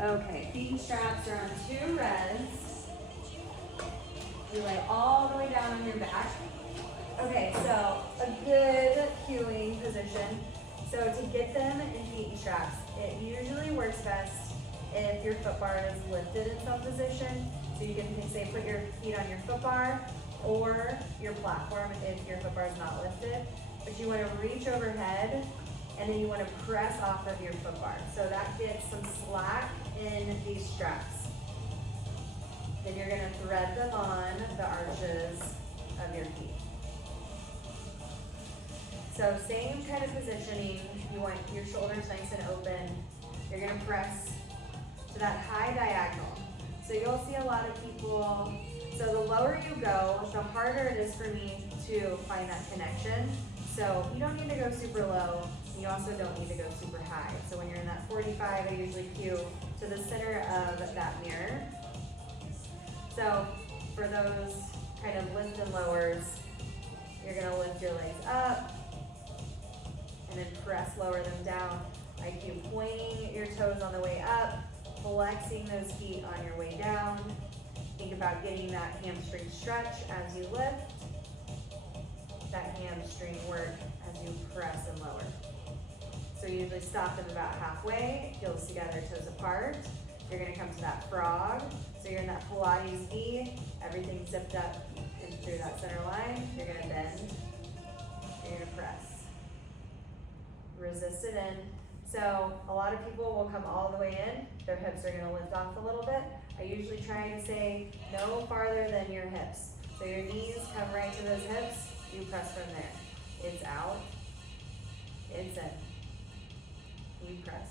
Okay, feet straps are on 2 reds. You lay all the way down on your back. Okay, so a good cueing position. So to get them in feet straps, it usually works best if your foot bar is lifted in some position. So you can say put your feet on your foot bar or your platform if your foot bar is not lifted. But you want to reach overhead and then you want to press off of your foot bar. So that gets some slack in these straps. Then you're going to thread them on the arches of your feet. So same kind of positioning, you want your shoulders nice and open. You're gonna press to that high diagonal. So you'll see a lot of people, so the lower you go, the harder it is for me to find that connection. So you don't need to go super low, and you also don't need to go super high. So when you're in that 45, I usually cue to the center of that mirror. So for those kind of lift and lowers, you're gonna lift your legs up, and then press, lower them down. I cue pointing your toes on the way up, flexing those feet on your way down. Think about getting that hamstring stretch as you lift, that hamstring work as you press and lower. So you usually stop them about halfway, heels together, toes apart. You're gonna come to that frog. So you're in that Pilates V, everything zipped up and through that center line. You're gonna bend, you're gonna press. Resist it in. So a lot of people will come all the way in, their hips are gonna lift off a little bit. I usually try to say no farther than your hips. So your knees come right to those hips, you press from there. It's out, it's in. We press,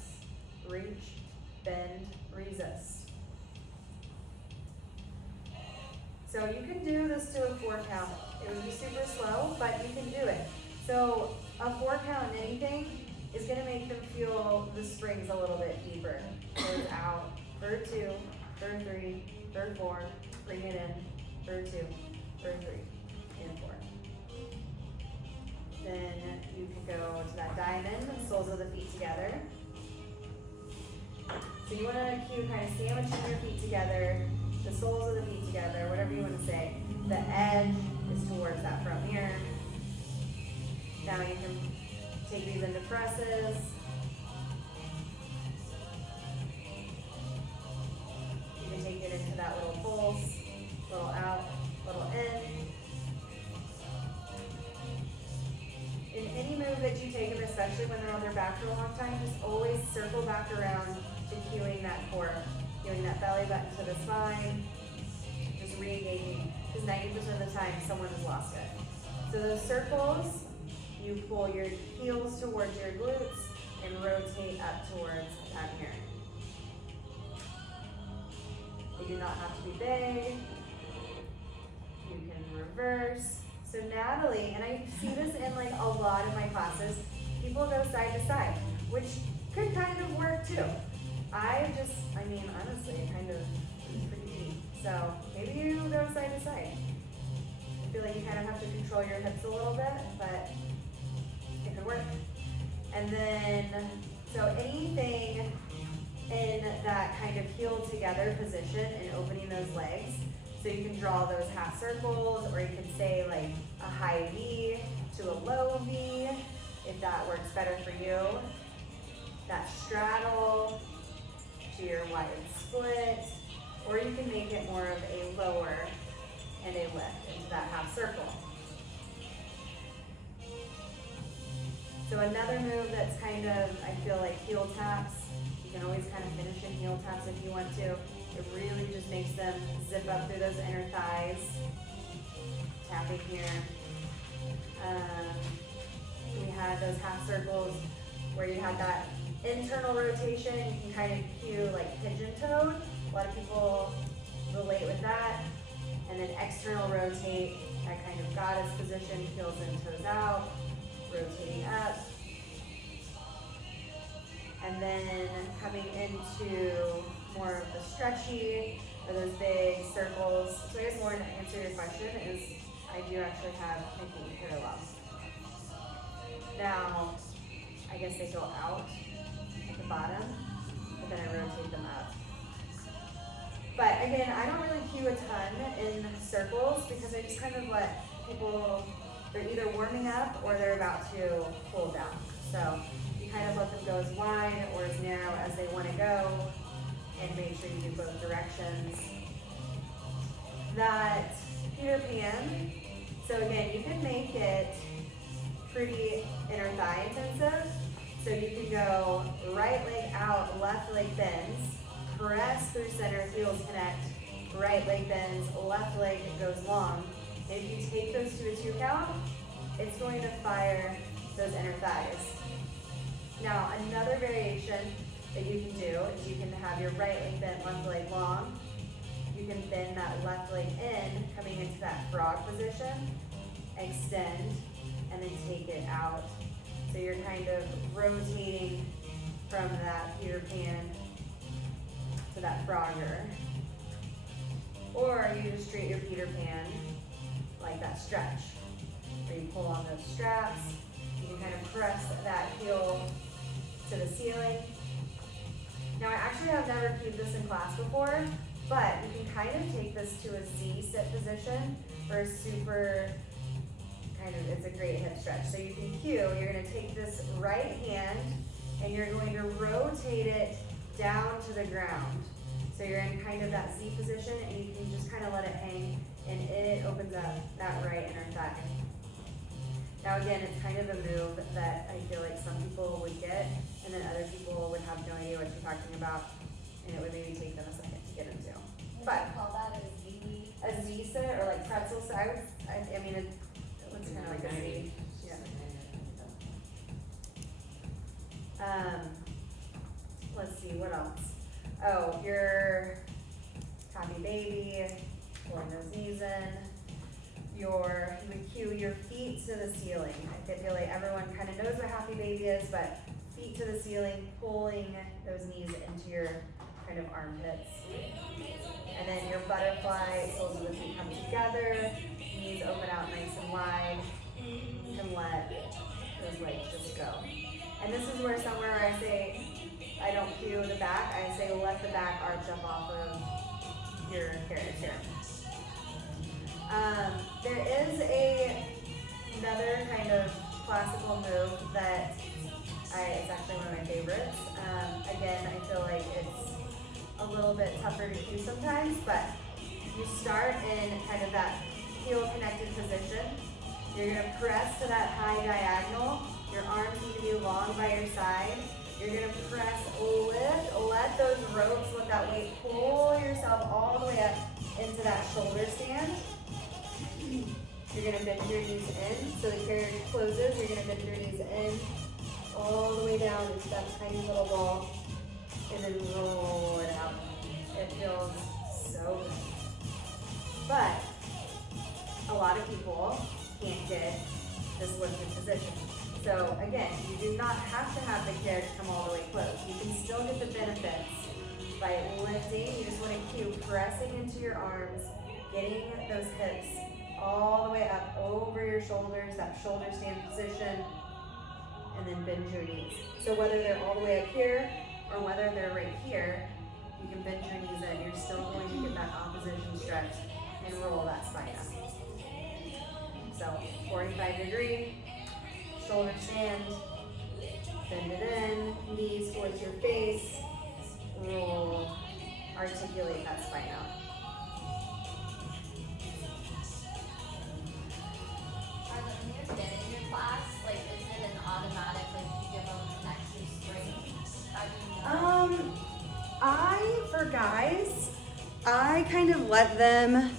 reach, bend, resist. So you can do this to a 4 count. It would be super slow, but you can do it. So a 4 count in anything is gonna make them feel the springs a little bit deeper. Goes out, third 2, third 3, third 4, bring it in, third 2, third 3, and 4. Then you can go to that diamond, soles of the feet together. So you wanna cue kind of sandwiching your feet together, the soles of the feet together, whatever you wanna say. The edge is towards that front mirror. Now you can take these into presses. You can take it into that little pulse, little out, little in. In any move that you take, and especially when they're on their back for a long time, just always circle back around to cueing that core, cueing that belly button to the spine, just re-engaging, because 90% of the time someone has lost it. So those circles, you pull your heels towards your glutes and rotate up towards that mirror. You do not have to be big. You can reverse. So Natalie, and I see this in like a lot of my classes, people go side to side, which could kind of work too. Honestly, it kind of is pretty neat. So maybe you go side to side. I feel like you kind of have to control your hips a little bit, but it could work. And then, so anything in that kind of heel together position and opening those legs. So you can draw those half circles, or you can say like a high V to a low V, if that works better for you. That straddle to your wide split, or you can make it more of a lower and a lift into that half circle. So another move that's kind of, I feel like heel taps, you can always kind of finish in heel taps if you want to. It really just makes them zip up through those inner thighs. Tapping here. We had those half circles where you had that internal rotation. You can kind of cue like pigeon-toed. A lot of people relate with that. And then external rotate, that kind of goddess position, heels in, toes out, rotating up. And then coming into more of the stretchy, or those big circles. So I guess more to answer your question is, I do actually have my feet parallel. Now, I guess they go out at the bottom, but then I rotate them up. again, I don't really cue a ton in circles because I just kind of let people, they're either warming up or they're about to cool down. So you kind of let them go as wide or as narrow as they want to go, and make sure you do both directions. That Peter Pan, so again, you can make it pretty inner thigh intensive. So you can go right leg out, left leg bends, press through center, heels connect, right leg bends, left leg goes long. And if you take those to a 2 count, it's going to fire those inner thighs. Now, another variation that you can do is you can have your right leg bent, left leg long. You can bend that left leg in, coming into that frog position, extend, and then take it out. So you're kind of rotating from that Peter Pan to that frogger. Or you just treat your Peter Pan like that stretch, where you pull on those straps, you can kind of press that heel to the ceiling. Now I actually have never cued this in class before, but you can kind of take this to a Z sit position for a super it's a great hip stretch. So you can cue, you're going to take this right hand and you're going to rotate it down to the ground. So you're in kind of that Z position and you can just kind of let it hang and it opens up that right inner thigh. Now again, it's kind of a move that I feel like some people would get and then other people would have no idea what you're talking about and it would maybe take them a second to get into. But call that a Z sit or like pretzel sit, I mean, it looks kind of like a Z. Yeah. Let's see, what else? Oh, your happy baby, pulling those knees in. You would cue your feet to the ceiling. I feel like everyone kind of knows what happy baby is, but feet to the ceiling, pulling those knees into your kind of armpits. And then your butterfly, soles of the feet come together, knees open out nice and wide. You can let those legs just go. And this is where somewhere I say, I don't cue the back, I say let the back arch up off of your carriage here. There is another kind of classical move that it's actually one of my favorites. Again, I feel like it's a little bit tougher to cue sometimes, but you start in kind of that heel connected position. You're going to press to that high diagonal. Your arms need to be long by your side. You're going to press, lift, let those ropes, let that weight pull yourself all the way up into that shoulder stand. You're going to bend your knees in, so the carriage closes. You're going to bend your knees in, all the way down into that tiny little ball, and then roll it out. It feels so good. But a lot of people can't get this lifted position. So again, you do not have to have the carriage come all the way close. You can still get the benefits by lifting. You just want to cue pressing into your arms, getting those hips all the way up over your shoulders, that shoulder stand position, and then bend your knees. So whether they're all the way up here or whether they're right here, you can bend your knees in. You're still going to get that opposition stretch and roll that spine up. So 45-degree, shoulder stand, bend it in, knees towards your face, roll, articulate that spine out. When you're getting your class, like, is it an automatic, like, you give them an extra spring? How do you know? For guys, I kind of let them